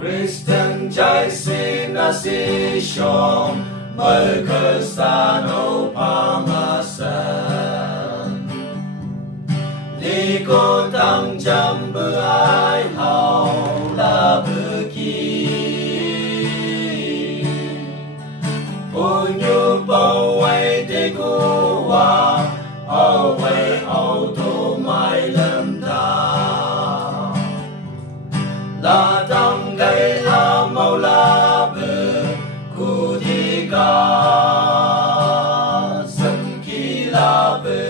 Kristen trai xin na si shom mơ cơ sa nô pamasan li cô tăng chăm bư ai hào la bư ki u nhu bao quay te cô hoa ao quay ao tô mai lâm ta la tam gai a mau la bư ku thi ca san ki la bư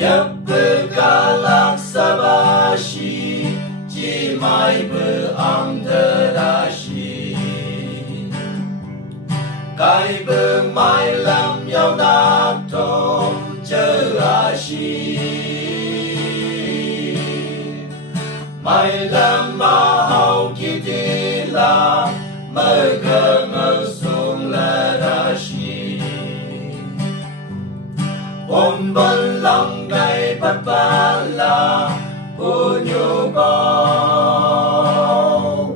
yap bư ca lak sa ba shi chi mai bư am thơ da shi cái bư mai lam yau na tom chơ a shi mai lam ma hau ki ti la mơ cơ ngơ sung la da shi om ban lang gai pat pa la pu nyu ba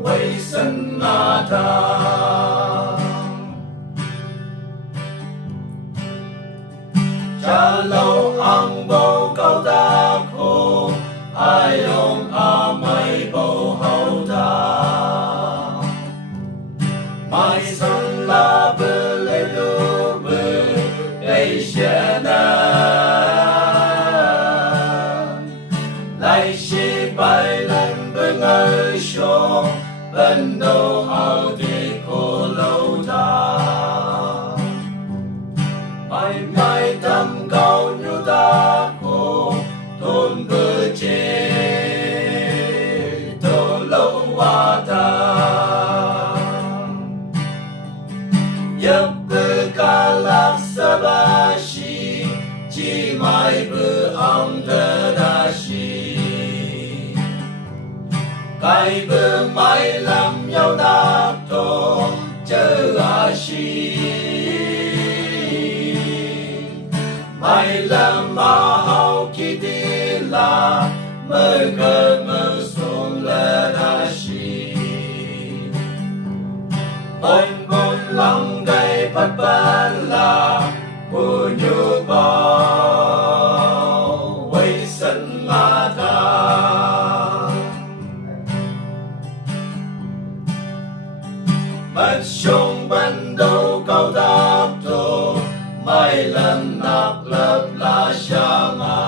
wei san ma ta cha lâu ang bo cao ta khô ai ông a mai bầu hậu ta mai xuân la bơ lê lu bơ đây sẽ na lại sẽ bay lên bơ ngơi show bên đâu hậu thì cô lâu ta mai mai tâm cao như ta cô tôn bơ chế tô lâu hoa ta yap bơ ca lak sa ba shi chi mai bơ am thơ da shi cái bơ mai lam yau na tô chơ a shi mai lam ma hau ki ti la mơ cơ ngơ sung la da shi bon bon lang gai pat pa la pu nyu ba wei san ma ta bắt sông ban đầu cao đáp tô mai lần nắp lấp la sha ma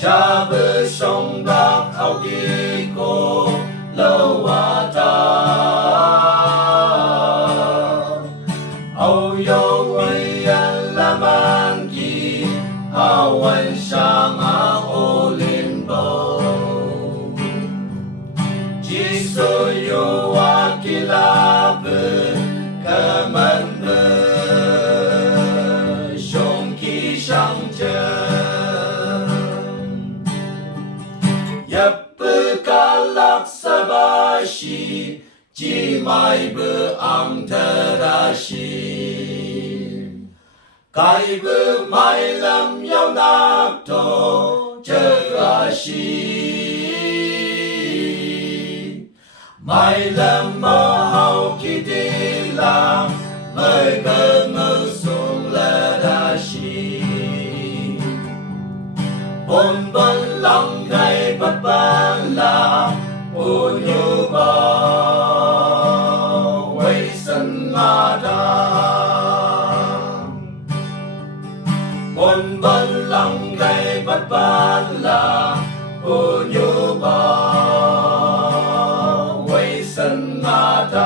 sha bơ sông bạc ao ki cô lâu hoa ta ao yo vi an la man ki ao an sha ma o lim bo chi so yo wa ki la bơ cơ man bơ sông ki sang chân yap bơ ca lak sa ba shi chi mai bơ am thơ da shi cái bơ mai lam yau na tô chơ a shi mai lam ma hau ki ti la mơ cơ ngơ sung la da shi bon ban lang gai pat pa la pu nyu ba wei san ma ta bon ban lang gai pat pa la pu nyu ba wei san ma ta